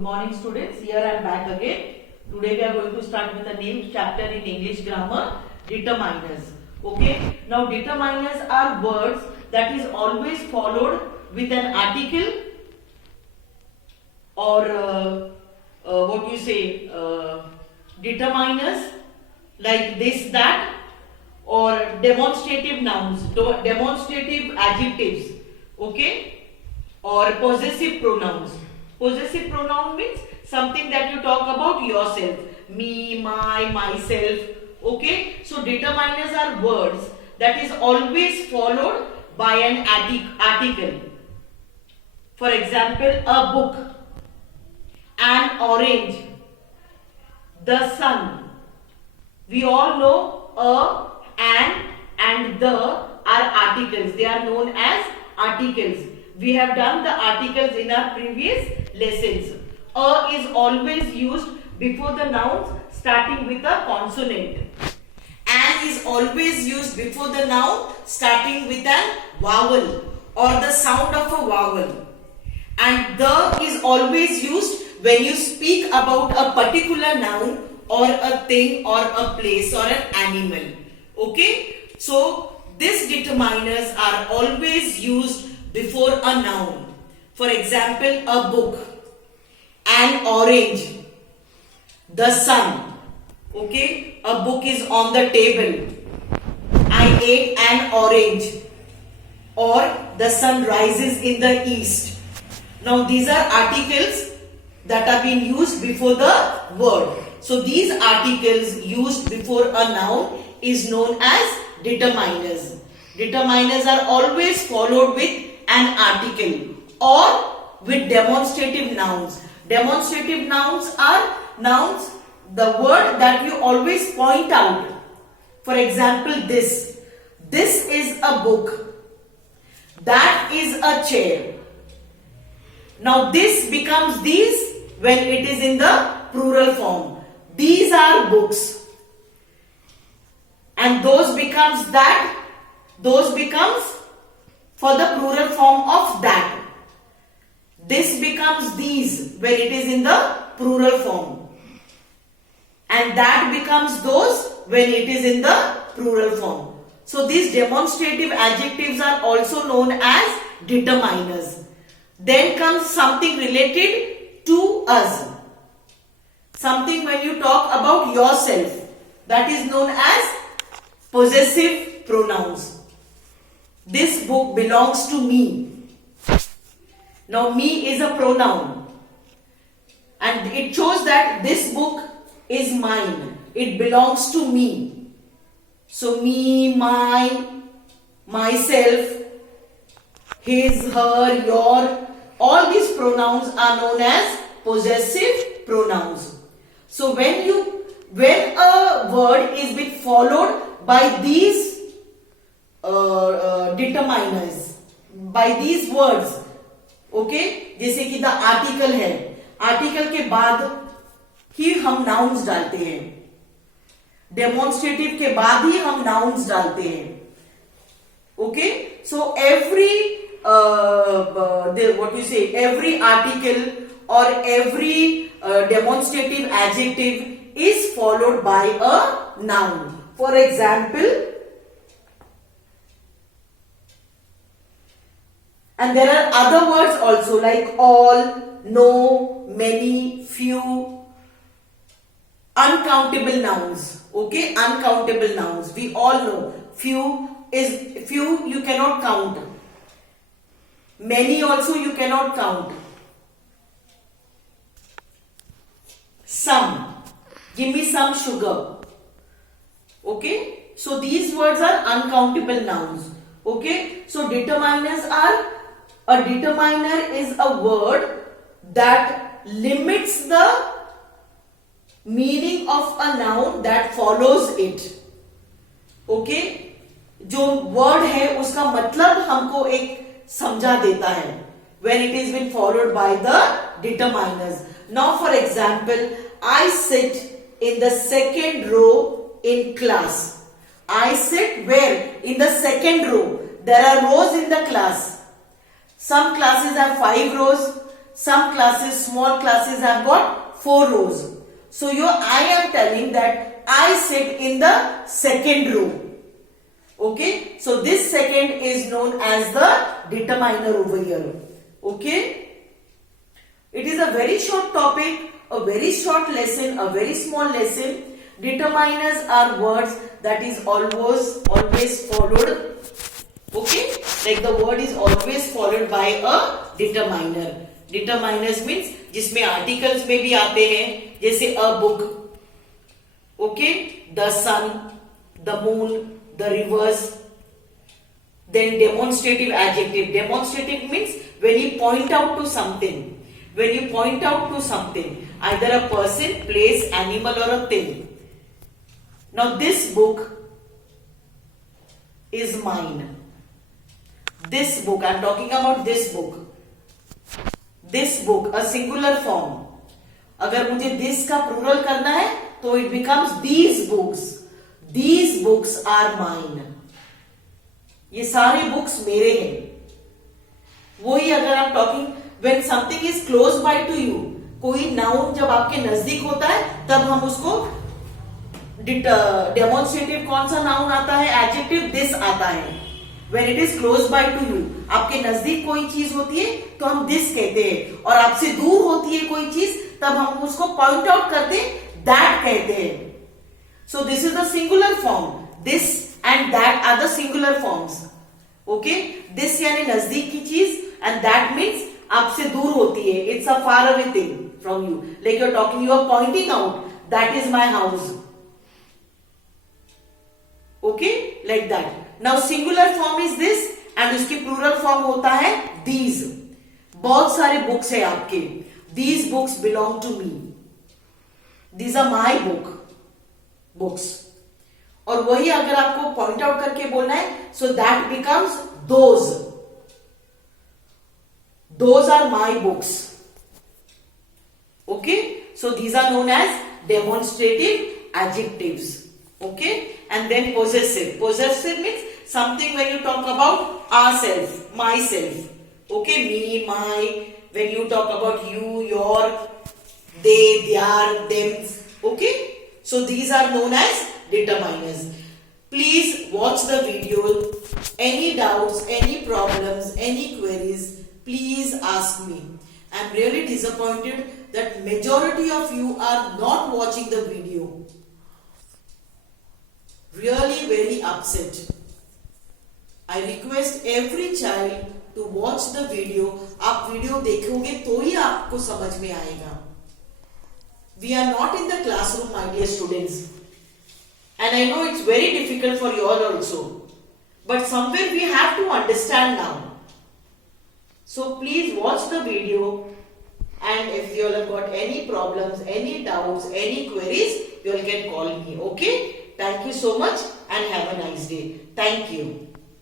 Good morning students, here I am back again. Today we are going to start with a new chapter in English grammar, determiners. Okay, now determiners are words that is always followed with an article or what you say, determiners like this, that, or demonstrative nouns, demonstrative adjectives, okay, or possessive pronouns. Possessive pronoun means something that you talk about yourself, me, my, myself, okay. So determiners are words that is always followed by an article. For example, a book, an orange, the sun. We all know a, an and the are articles. They are known as articles. We have done the articles in our previous lessons. A is always used before the nouns starting with a consonant. An is always used before the noun starting with an vowel or the sound of a vowel. And the is always used when you speak about a particular noun or a thing or a place or an animal. Okay? So, these determiners are always used before a noun. For example, a book, an orange, the sun. Okay, a book is on the table. I ate an orange, or the sun rises in the east. Now these are articles that are being used before the word. So these articles used before a noun is known as determiners. Determiners are always followed with an article or with demonstrative nouns. Demonstrative nouns are nouns, the word that you always point out. For example, this. This is a book. That is a chair. Now this becomes these when it is in the plural form. These are books. And those becomes that. Those becomes for the plural form of that. This becomes these when it is in the plural form. And that becomes those when it is in the plural form. So these demonstrative adjectives are also known as determiners. Then comes something related to us. Something when you talk about yourself. That is known as possessive pronouns. This book belongs to me. Now me is a pronoun. And it shows that this book is mine. It belongs to me. So me, my, myself, his, her, your, all these pronouns are known as possessive pronouns. So when a word is being followed by these determiners, by these words, okay, जैसे कि the article है, article के बाद ही हम nouns डालते हैं, demonstrative के बाद ही हम nouns डालते हैं. Okay, so every every article or every demonstrative adjective is followed by a noun. For example, and there are other words also like all, no, many, few, uncountable nouns. Okay, uncountable nouns. We all know few you cannot count. Many also you cannot count. Some. Give me some sugar. Okay. So these words are uncountable nouns. Okay. So determiners are, a determiner is a word that limits the meaning of a noun that follows it. Okay. जो word है उसका मतलब हमको एक समझा देता है when it is been followed by the determiners. Now for example, I sit in the second row in class. I sit where? In the second row. There are rows in the class. Some classes have 5 rows, some classes, small classes have got 4 rows. So I am telling that I sit in the second row. Okay, so this second is known as the determiner over here. Okay, it is a very short topic, a very short lesson, a very small lesson. Determiners are words that is always followed. Okay, like the word is always followed by a determiner. Determiners means जिसमें articles में भी आते हैं, जैसे a book, okay, the sun, the moon, the rivers. Then demonstrative adjective. Demonstrative means when you point out to something. When you point out to something, either a person, place, animal or a thing. Now this book is mine. This book, I am talking about this book. This book, a singular form. अगर मुझे this का plural करना है तो it becomes these books. These books are mine. ये सारे books मेरे हैं. वही अगर आप talking when something is close by to you, कोई नाउन जब आपके नजदीक होता है तब हम उसको डेमोन्स्ट्रेटिव कौन सा नाउन आता है, एडजेक्टिव दिस आता है. When it is close by to you, आपके नजदीक कोई चीज होती है तो हम दिस कहते हैं, और आपसे दूर होती है कोई चीज तब हम उसको पॉइंट आउट करते दैट कहते हैं. So this is the singular form. This and that are the singular forms. Okay, this यानी नजदीक की चीज and that means आपसे दूर होती है. It's a far away thing from you. Like you're talking, you are pointing out that is my house. Okay, like that. Now singular form is this and उसकी plural form होता है these. बहुत सारे books है आपके. These books belong to me. These are my books. और वही अगर आपको पॉइंट आउट करके बोलना है so that becomes those. Those are my books. Okay, so these are known as demonstrative adjectives. Okay, and then possessive. Possessive means something when you talk about ourself, myself. Okay, me, my. When you talk about you, your, they, their, them. Okay, so these are known as determiners. Please watch the video. Any doubts, any problems, any queries, please ask me. I am really disappointed that majority of you are not watching the video. Really very upset. I request every child to watch the video. आप video देखोगे तो ही आपको समझ में आएगा. We are not in the classroom, my dear students. And I know it's very difficult for you all also. But somewhere we have to understand now. So please watch the video. And if you all have got any problems, any doubts, any queries, you all can call me. Okay? Thank you so much and have a nice day. Thank you.